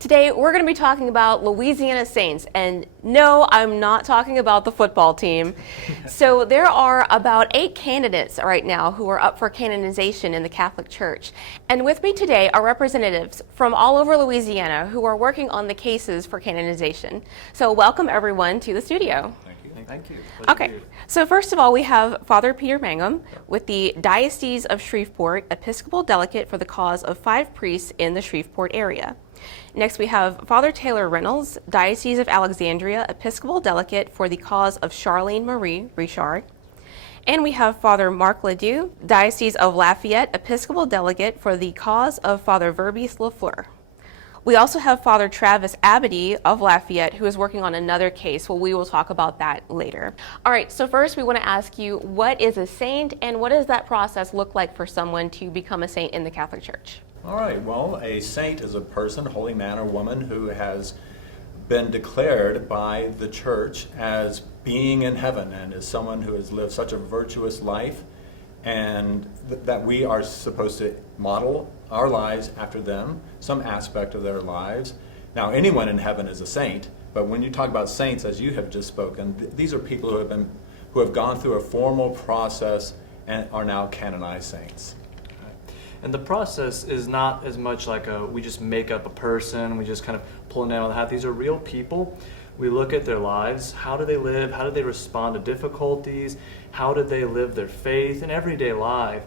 Today, we're going to be talking about Louisiana Saints. And no, I'm not talking about the football team. So there are about 8 candidates right now who are up for canonization in the Catholic Church. And with me today are representatives from all over Louisiana who are working on the cases for canonization. So welcome everyone to the studio. Thank you. Okay, so first of all, we have Father Peter Mangum with the Diocese of Shreveport, Episcopal Delegate for the cause of 5 priests in the Shreveport area. Next, we have Father Taylor Reynolds, Diocese of Alexandria, Episcopal Delegate for the cause of Charlene Marie Richard. And we have Father Mark Ledoux, Diocese of Lafayette, Episcopal Delegate for the cause of Father Verbies Lafleur. We also have Father Travis Abity of Lafayette, who is working on another case. Well, we will talk about that later. All right, so first we want to ask you, what is a saint, and what does that process look like for someone to become a saint in the Catholic Church? All right, well, a saint is a person, holy man or woman, who has been declared by the Church as being in heaven and is someone who has lived such a virtuous life, and that we are supposed to model our lives after them, some aspect of their lives. Now, anyone in heaven is a saint, but when you talk about saints, as you have just spoken, these are people who have gone through a formal process and are now canonized saints. And the process is not as much like we just make up a person, we just kind of pull them down on the hat. These are real people. We look at their lives. How do they live? How do they respond to difficulties? How did they live their faith in everyday life?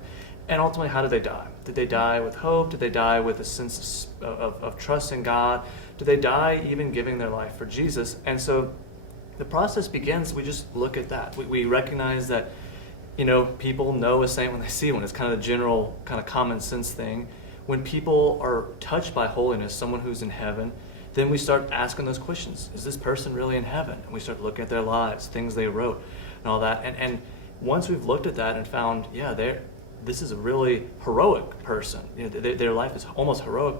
And ultimately, how did they die? Did they die with hope? Did they die with a sense of trust in God? Did they die even giving their life for Jesus? And so the process begins, we just look at that. We recognize that, people know a saint when they see one. It's kind of the general, kind of common sense thing. When people are touched by holiness, someone who's in heaven, then we start asking those questions. Is this person really in heaven? And we start looking at their lives, things they wrote, and all that. And once we've looked at that and found, this is a really heroic person, their life is almost heroic,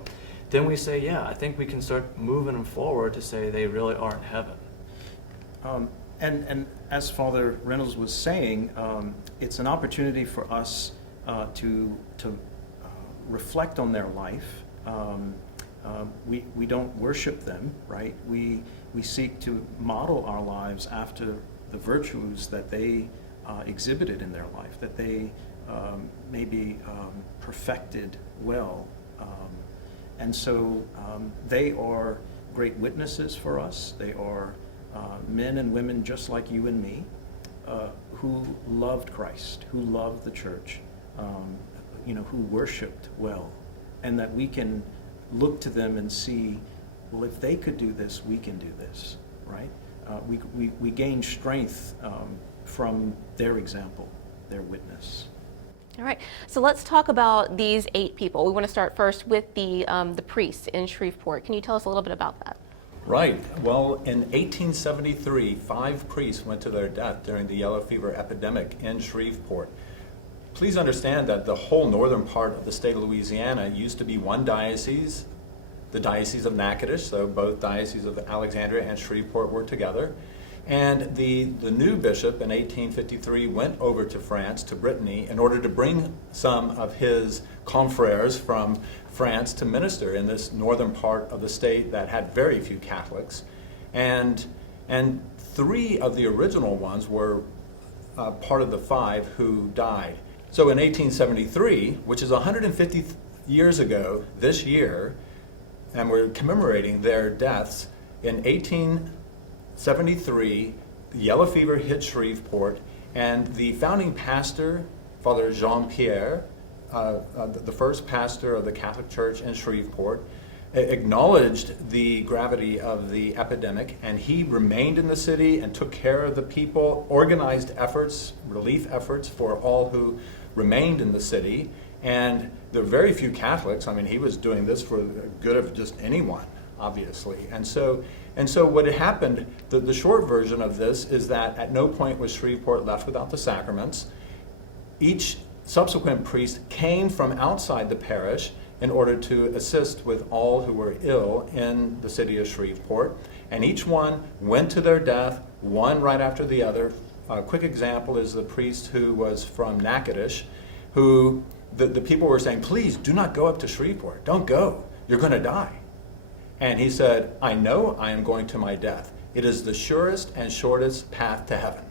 then we say, I think we can start moving them forward to say they really are in heaven. And as Father Reynolds was saying, it's an opportunity for us to reflect on their life. We don't worship them, right? We seek to model our lives after the virtues that they exhibited in their life, that they maybe perfected well. And so they are great witnesses for us. They are men and women just like you and me, who loved Christ, who loved the Church, who worshiped well, and that we can look to them and see, well, if they could do this, we can do this, right? We gain strength from their example, their witness. All right, so let's talk about these 8 people. We want to start first with the priests in Shreveport. Can you tell us a little bit about that? Right. Well, in 1873, 5 priests went to their death during the yellow fever epidemic in Shreveport. Please understand that the whole northern part of the state of Louisiana used to be one diocese, the Diocese of Natchitoches, so both dioceses of Alexandria and Shreveport were together. And the new bishop in 1853 went over to France, to Brittany, in order to bring some of his confreres from France to minister in this northern part of the state that had very few Catholics. And 3 of the original ones were part of the 5 who died. So in 1873, which is 150 years ago this year, and we're commemorating their deaths, in 1873, the yellow fever hit Shreveport, and the founding pastor, Father Jean-Pierre, the first pastor of the Catholic Church in Shreveport, acknowledged the gravity of the epidemic, and he remained in the city and took care of the people, organized efforts, relief efforts for all who remained in the city. And there were very few Catholics. I mean, he was doing this for the good of just anyone, obviously. And so what had happened, the short version of this is that at no point was Shreveport left without the sacraments. Each subsequent priest came from outside the parish in order to assist with all who were ill in the city of Shreveport. And each one went to their death, one right after the other. A quick example is the priest who was from Natchitoches, who the people were saying, please do not go up to Shreveport. Don't go. You're going to die. And he said, I know I am going to my death. It is the surest and shortest path to heaven.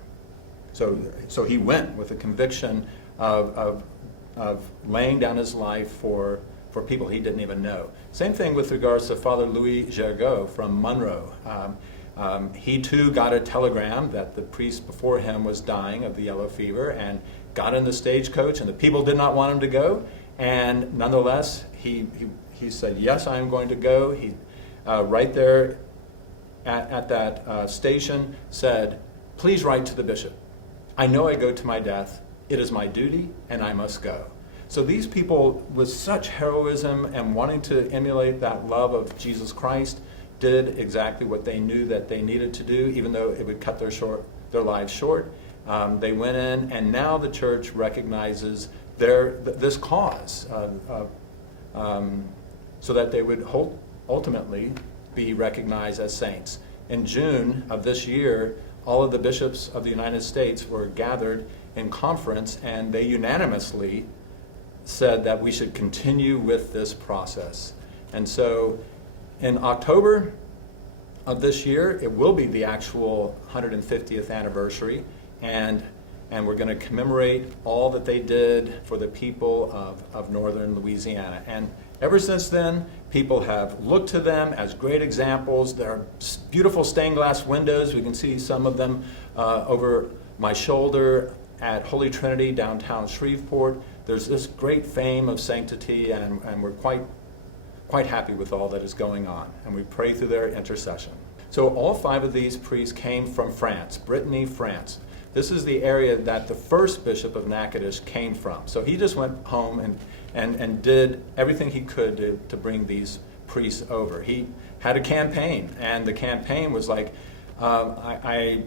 So he went with a conviction of laying down his life for people he didn't even know. Same thing with regards to Father Louis Gergaud from Monroe. He too got a telegram that the priest before him was dying of the yellow fever, and got in the stagecoach, and the people did not want him to go. And nonetheless, he said, yes, I am going to go. He right there at that station said, please write to the bishop. I know I go to my death. It is my duty, and I must go. So these people, with such heroism and wanting to emulate that love of Jesus Christ, did exactly what they knew that they needed to do, even though it would cut their lives short. They went in, and now the church recognizes this cause, so that they would ultimately be recognized as saints. In June of this year, all of the bishops of the United States were gathered in conference, and they unanimously said that we should continue with this process. And so in October of this year, it will be the actual 150th anniversary, and we're going to commemorate all that they did for the people of northern Louisiana. And ever since then, people have looked to them as great examples. There are beautiful stained glass windows. We can see some of them over my shoulder at Holy Trinity, downtown Shreveport. There's this great fame of sanctity, and we're quite happy with all that is going on, and we pray through their intercession. So all 5 of these priests came from France, Brittany, France. This is the area that the first bishop of Natchitoches came from. So he just went home and did everything he could to bring these priests over. He had a campaign, and the campaign was like, I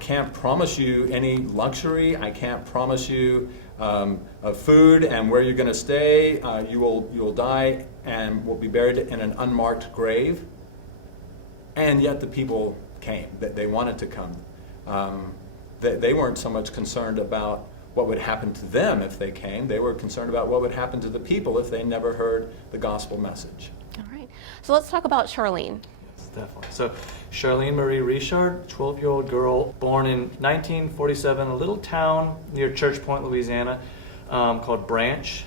can't promise you any luxury. I can't promise you food and where you're going to stay. You will die and will be buried in an unmarked grave. And yet the people came. They wanted to come. They weren't so much concerned about what would happen to them if they came. They were concerned about what would happen to the people if they never heard the gospel message. All right. So let's talk about Charlene. Yes, definitely. So Charlene Marie Richard, 12-year-old girl, born in 1947, a little town near Church Point, Louisiana, called Branch.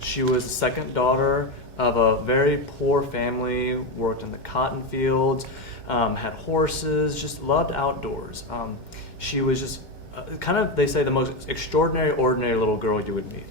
She was the second daughter of a very poor family, worked in the cotton fields, had horses, just loved outdoors. She was just kind of, they say, the most extraordinary, ordinary little girl you would meet.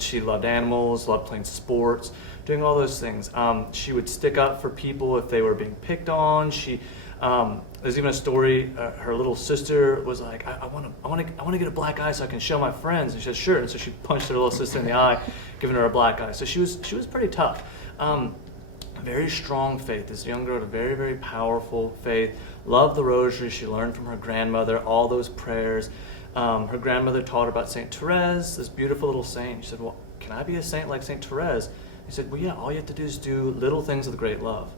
She loved animals, loved playing sports, doing all those things. She would stick up for people if they were being picked on. There's even a story. Her little sister was like, "I want to get a black eye so I can show my friends." And she said, "Sure." And so she punched her little sister in the eye, giving her a black eye. So she was pretty tough. Very strong faith. This young girl had a very, very powerful faith. Loved the rosary. She learned from her grandmother all those prayers. Her grandmother taught her about Saint Therese, this beautiful little saint. She said, "Well, can I be a saint like Saint Therese?" He said, "Well, yeah, all you have to do is do little things with great love."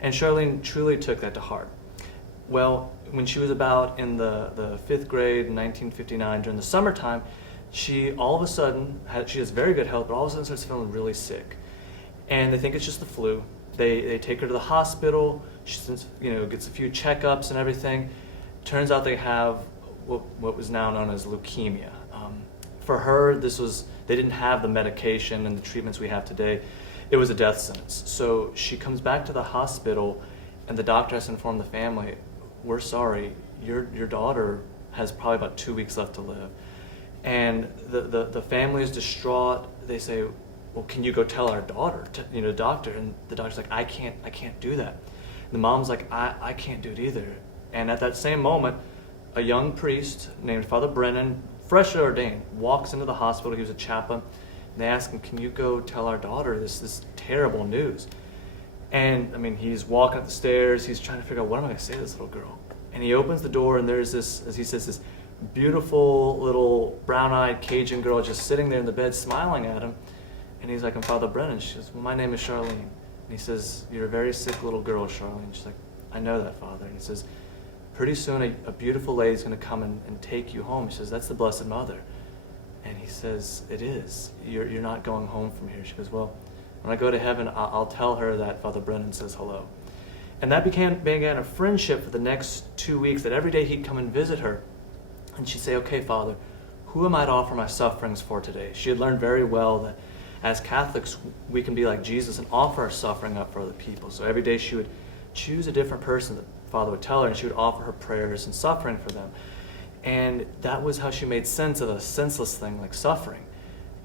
And Charlene truly took that to heart. Well, when she was about in the 5th grade in 1959, during the summertime, she all of a sudden, she has very good health, but all of a sudden starts feeling really sick. And they think it's just the flu. They take her to the hospital. She gets a few checkups and everything. Turns out they have what was now known as leukemia. For her, they didn't have the medication and the treatments we have today. It was a death sentence. So she comes back to the hospital, and the doctor has to inform the family, "We're sorry, your daughter has probably about 2 weeks left to live." And the family is distraught. They say, "Well, can you go tell our daughter, doctor?" And the doctor's like, I can't do that. And the mom's like, I can't do it either. And at that same moment, a young priest named Father Brennan, freshly ordained, walks into the hospital. He was a chaplain. And they ask him, "Can you go tell our daughter this terrible news?" And he's walking up the stairs. He's trying to figure out, what am I going to say to this little girl? And he opens the door, and there's this, as he says, this beautiful little brown-eyed Cajun girl just sitting there in the bed smiling at him. And he's like, "I'm Father Brennan." She says, "Well, my name is Charlene." And he says, "You're a very sick little girl, Charlene." She's like, "I know that, Father." And he says, "Pretty soon a beautiful lady's going to come and take you home." She says, "That's the Blessed Mother." And he says, "It is. You're not going home from here." She goes, "Well, When I go to heaven, I'll tell her that Father Brennan says hello. And that began a friendship for the next 2 weeks, that every day he'd come and visit her. And she'd say, okay, Father, who am I to offer my sufferings for today? She had learned very well that as Catholics, we can be like Jesus and offer our suffering up for other people. So every day she would choose a different person that Father would tell her, and she would offer her prayers and suffering for them. And that was how she made sense of a senseless thing like suffering.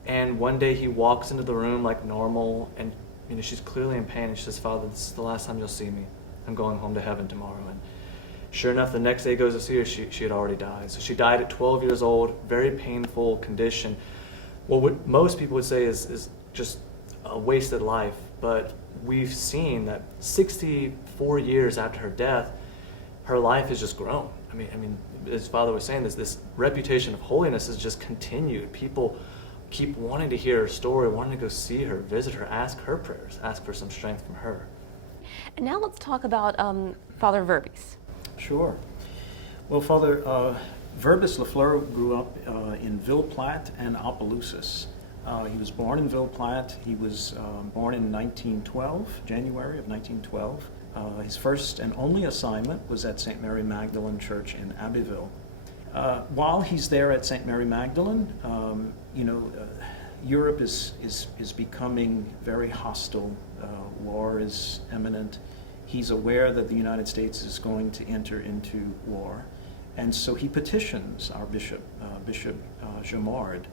And one day he walks into the room like normal, and she's clearly in pain, and she says, Father, this is the last time you'll see me. I'm going home to heaven tomorrow. And sure enough, the next day he goes to see her, she had already died. So she died at 12 years old, very painful condition. What most people would say is just a wasted life, but we've seen that 64 years after her death, her life has just grown. I mean, as Father was saying, this reputation of holiness has just continued. People keep wanting to hear her story, wanting to go see her, visit her, ask her prayers, ask for some strength from her. And now let's talk about Father Verbis. Sure. Well, Father Verbis Lafleur grew up in Ville Platte and Opelousas. He was born in Ville Platte. He was born in 1912, January of 1912. His first and only assignment was at St. Mary Magdalene Church in Abbeville. While he's there at St. Mary Magdalene, Europe is becoming very hostile. War is imminent. He's aware that the United States is going to enter into war. And so he petitions our bishop, Bishop Jamard,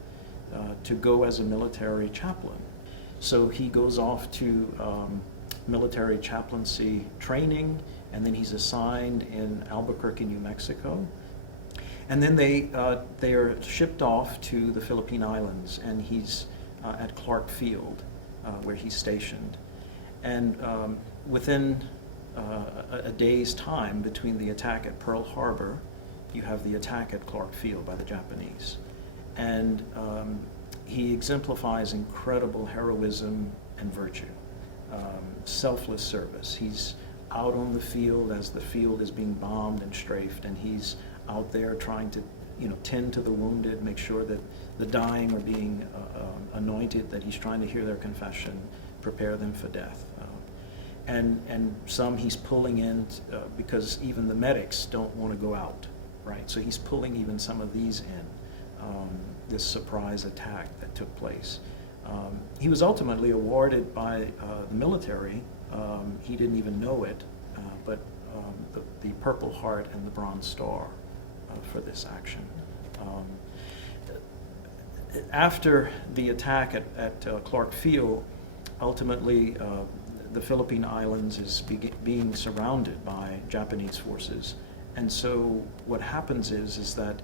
to go as a military chaplain. So he goes off to military chaplaincy training, and then he's assigned in Albuquerque, New Mexico. And then they are shipped off to the Philippine Islands, and he's at Clark Field, where he's stationed. And within a day's time between the attack at Pearl Harbor, you have the attack at Clark Field by the Japanese. And he exemplifies incredible heroism and virtue, selfless service. He's out on the field as the field is being bombed and strafed, and he's out there trying to tend to the wounded, make sure that the dying are being anointed, that he's trying to hear their confession, prepare them for death. And some he's pulling in because even the medics don't want to go out, right? So he's pulling even some of these in, this surprise attack that took place. He was ultimately awarded by the military, he didn't even know it, but the Purple Heart and the Bronze Star for this action. After the attack at Clark Field, ultimately the Philippine Islands is being surrounded by Japanese forces. And so what happens is that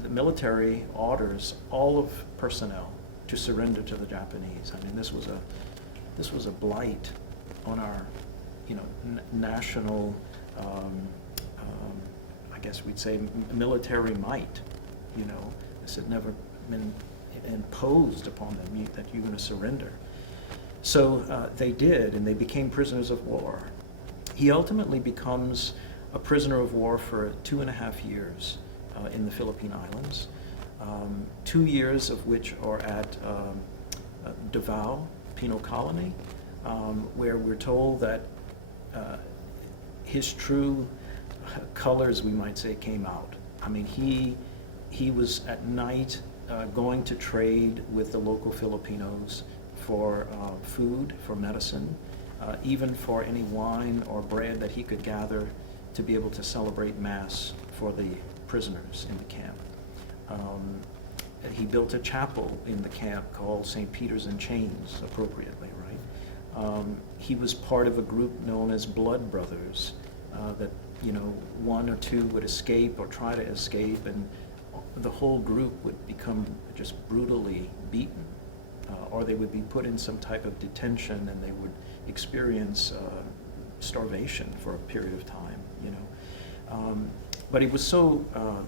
the military orders all of personnel to surrender to the Japanese. I mean, this was a blight on our, national, I guess we'd say military might. This had never been imposed upon them that you're going to surrender. So they did, and they became prisoners of war. He ultimately becomes a prisoner of war for 2.5 years in the Philippine Islands, 2 years of which are at Davao Penal Colony, where we're told that his true colors, we might say, came out. I mean, he was at night going to trade with the local Filipinos for food, for medicine, even for any wine or bread that he could gather to be able to celebrate Mass for the prisoners in the camp. He built a chapel in the camp called St. Peter's in Chains, appropriately, right? He was part of a group known as Blood Brothers, that one or two would escape or try to escape, and the whole group would become just brutally beaten, or they would be put in some type of detention, and they would experience starvation for a period of time. But it was so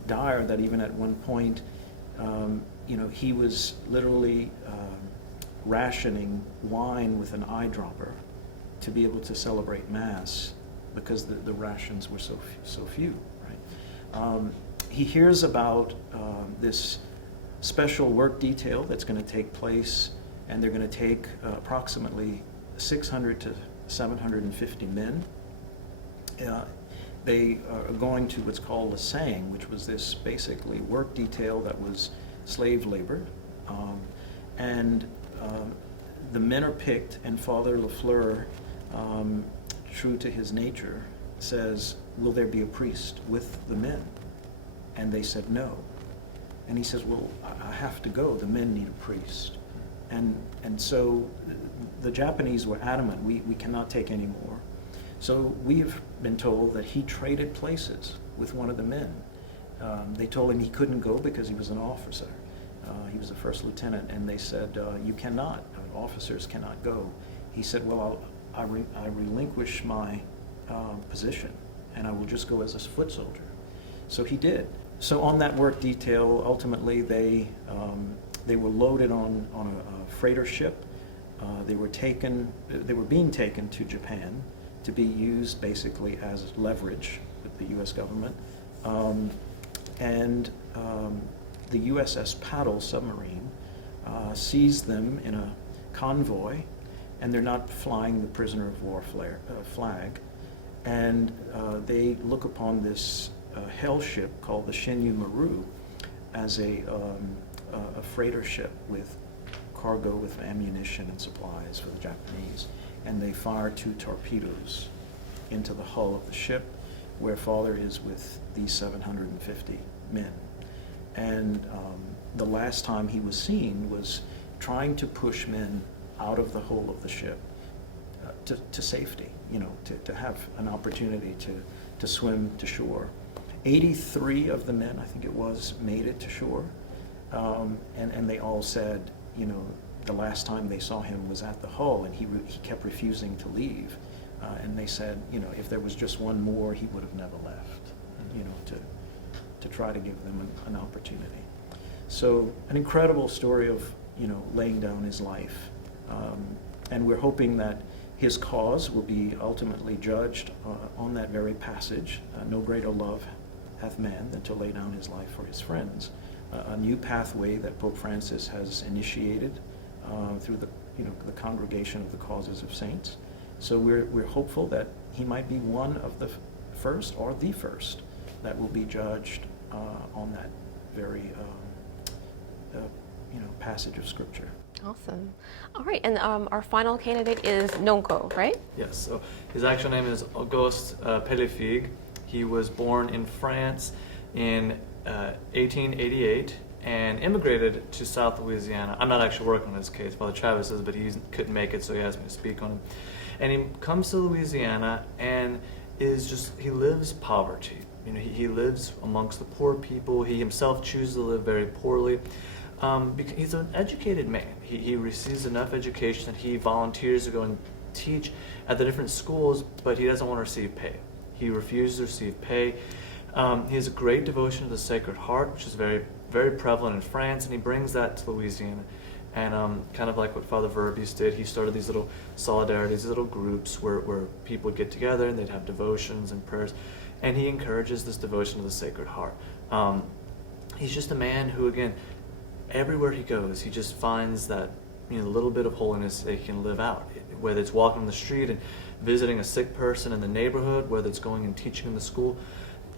dire that even at one point, he was literally rationing wine with an eyedropper to be able to celebrate Mass, because the rations were so few, right? He hears about this special work detail that's going to take place and they're going to take approximately 600 to 750 men. They are going to what's called a sang, which was this basically work detail that was slave labor. And the men are picked, and Father Lafleur, true to his nature, says, will there be a priest with the men? And they said no. And he says, well, I have to go. The men need a priest. And so the Japanese were adamant, we cannot take any more. So we have been told that he traded places with one of the men. They told him he couldn't go because he was an officer. He was a first lieutenant, and they said, you cannot, officers cannot go. He said, well, I relinquish my position, and I will just go as a foot soldier. So he did. So on that work detail, ultimately they were loaded on a freighter ship. They were being taken to Japan to be used basically as leverage with the U.S. government. The USS Paddle submarine sees them in a convoy, and they're not flying the prisoner of war flag. And they look upon this hell ship called the Shinyu Maru as a freighter ship with cargo with ammunition and supplies for the Japanese. And they fire 2 torpedoes into the hull of the ship, where Father is with these 750 men. And the last time he was seen was trying to push men out of the hull of the ship to safety, to have an opportunity to swim to shore. 83 of the men, I think it was, made it to shore. And they all said, the last time they saw him was at the hull, and he kept refusing to leave. And they said, if there was just one more, he would have never left, to try to give them an opportunity. So an incredible story of, laying down his life. And we're hoping that his cause will be ultimately judged on that very passage. No greater love hath man than to lay down his life for his friends. A new pathway that Pope Francis has initiated through the Congregation of the Causes of Saints. So we're hopeful that he might be one of the first or the first that will be judged on that very passage of Scripture. Awesome. All right, and our final candidate is Nonko, right? Yes, so his actual name is Auguste Pelefig. He was born in France in 1888 and immigrated to South Louisiana. I'm not actually working on his case, Father Travis is, but he couldn't make it, so he asked me to speak on him. And he comes to Louisiana and he lives poverty. He lives amongst the poor people. He himself chooses to live very poorly. Because he's an educated man. He receives enough education that he volunteers to go and teach at the different schools, but he doesn't want to receive pay. He refuses to receive pay. He has a great devotion to the Sacred Heart, which is very, very prevalent in France, and he brings that to Louisiana. And kind of like what Father Verbies did, he started these little solidarities, little groups where people would get together and they'd have devotions and prayers. And he encourages this devotion to the Sacred Heart. He's just a man who, again, everywhere he goes, he just finds that little bit of holiness that he can live out. Whether it's walking on the street and visiting a sick person in the neighborhood, whether it's going and teaching in the school.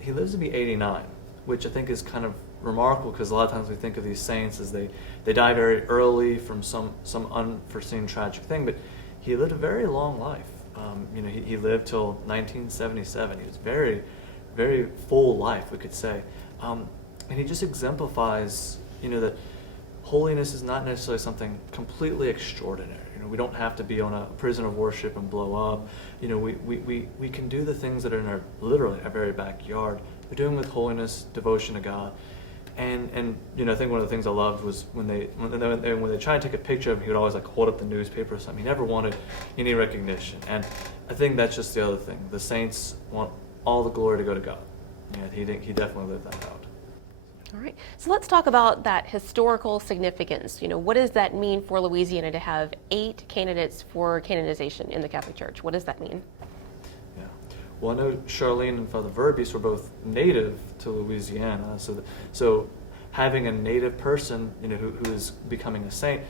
He lives to be 89, which I think is kind of remarkable because a lot of times we think of these saints as they die very early from some unforeseen tragic thing, but he lived a very long life. He lived till 1977. He was very, very full life, we could say. And he just exemplifies, that holiness is not necessarily something completely extraordinary. We don't have to be on a prison of worship and blow up. We can do the things that are in literally our very backyard. We're doing with holiness, devotion to God. And I think one of the things I loved was when they try and take a picture of him, he would always hold up the newspaper or something. He never wanted any recognition. And I think that's just the other thing. The saints want all the glory to go to God. He definitely lived that out. All right, so let's talk about that historical significance. What does that mean for Louisiana to have 8 candidates for canonization in the Catholic Church? What does that mean? Yeah, well, I know Charlene and Father Verbies were both native to Louisiana, so having a native person, who is becoming a saint,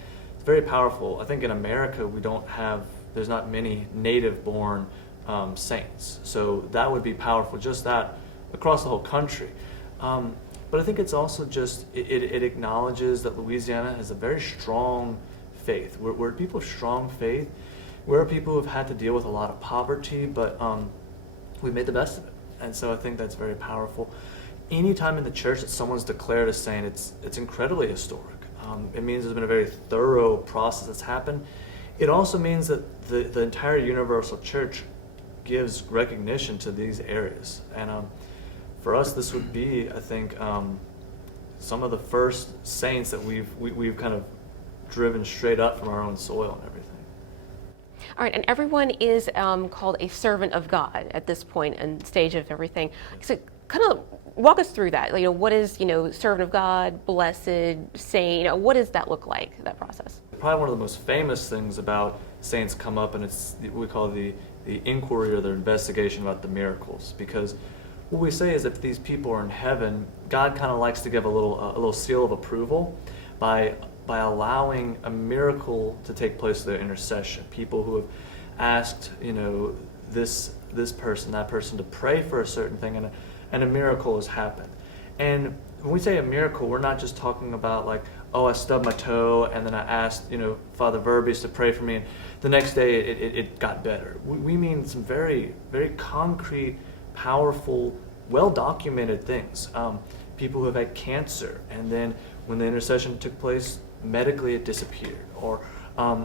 it's very powerful. I think in America there's not many native-born saints, so that would be powerful, just that across the whole country. But I think it's also just, it acknowledges that Louisiana has a very strong faith. We're people of strong faith. We're people who have had to deal with a lot of poverty, but we made the best of it. And so I think that's very powerful. Anytime in the church that someone's declared a saint, it's incredibly historic. It means there's been a very thorough process that's happened. It also means that the entire universal church gives recognition to these areas. And for us, this would be, I think, some of the first saints that we've kind of driven straight up from our own soil and everything. All right, and everyone is called a servant of God at this point and stage of everything. So kind of walk us through that. What is, servant of God, blessed, saint? What does that look like, that process? Probably one of the most famous things about saints come up, and it's what we call the inquiry or the investigation about the miracles. Because what we say is if these people are in heaven, God kind of likes to give a little seal of approval by allowing a miracle to take place through their intercession. People who have asked, this person, that person to pray for a certain thing, and a miracle has happened. And when we say a miracle, we're not just talking about like, oh, I stubbed my toe and then I asked, Father Verbies to pray for me, and the next day it got better. We mean some very, very concrete, powerful, well-documented things. People who have had cancer, and then when the intercession took place, medically it disappeared, or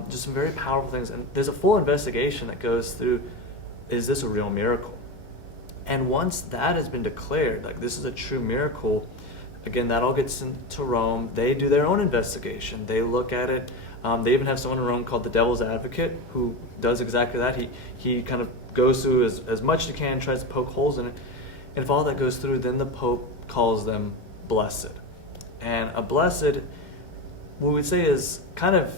just some very powerful things. And there's a full investigation that goes through, is this a real miracle? And once that has been declared, like this is a true miracle, again, that all gets sent to Rome. They do their own investigation. They look at it. They even have someone in Rome called the Devil's Advocate who does exactly that. He kind of goes through as much as he can, tries to poke holes in it. And if all that goes through, then the Pope calls them blessed. And a blessed, what we'd say is kind of,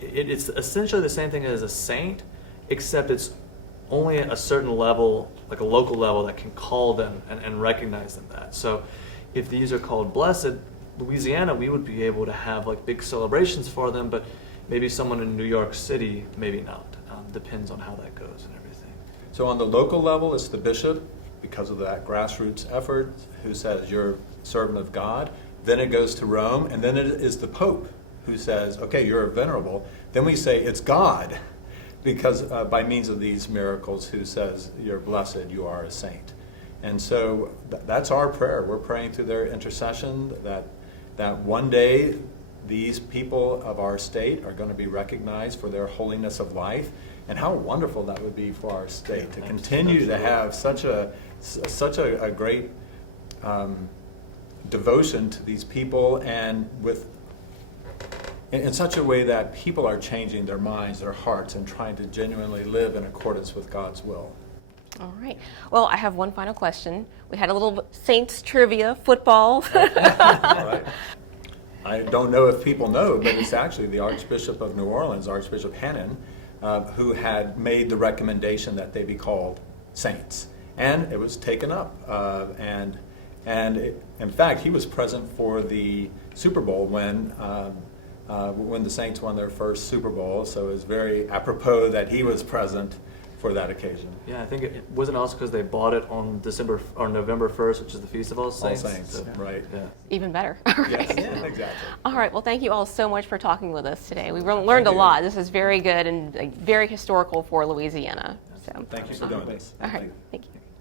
it's essentially the same thing as a saint, except it's only at a certain level, like a local level, that can call them and recognize them that. So if these are called blessed, Louisiana, we would be able to have like big celebrations for them, but maybe someone in New York City, maybe not. Depends on how that goes and everything. So on the local level, it's the bishop, because of that grassroots effort, who says you're servant of God. Then it goes to Rome, and then it is the Pope who says, okay, you're a venerable. Then we say it's God, because by means of these miracles, who says you're blessed, you are a saint. And so that's our prayer. We're praying through their intercession that one day these people of our state are going to be recognized for their holiness of life. And how wonderful that would be for our state to continue to have such a great devotion to these people, and in such a way that people are changing their minds, their hearts, and trying to genuinely live in accordance with God's will. All right. Well, I have one final question. We had a little Saints trivia, football. All right. I don't know if people know, but it's actually the Archbishop of New Orleans, Archbishop Hannon, who had made the recommendation that they be called saints. And it was taken up. And in fact, he was present for the Super Bowl when the Saints won their first Super Bowl. So it was very apropos that he was present for that occasion. Yeah, I think it wasn't also because they bought it on November 1st, which is the Feast of All Saints. All Saints, right. Yeah. Even better. All right. Yes, yeah, exactly. All right. Well, thank you all so much for talking with us today. We learned a lot. This is very good and very historical for Louisiana. So, Thank you for doing this. all right. Thank you.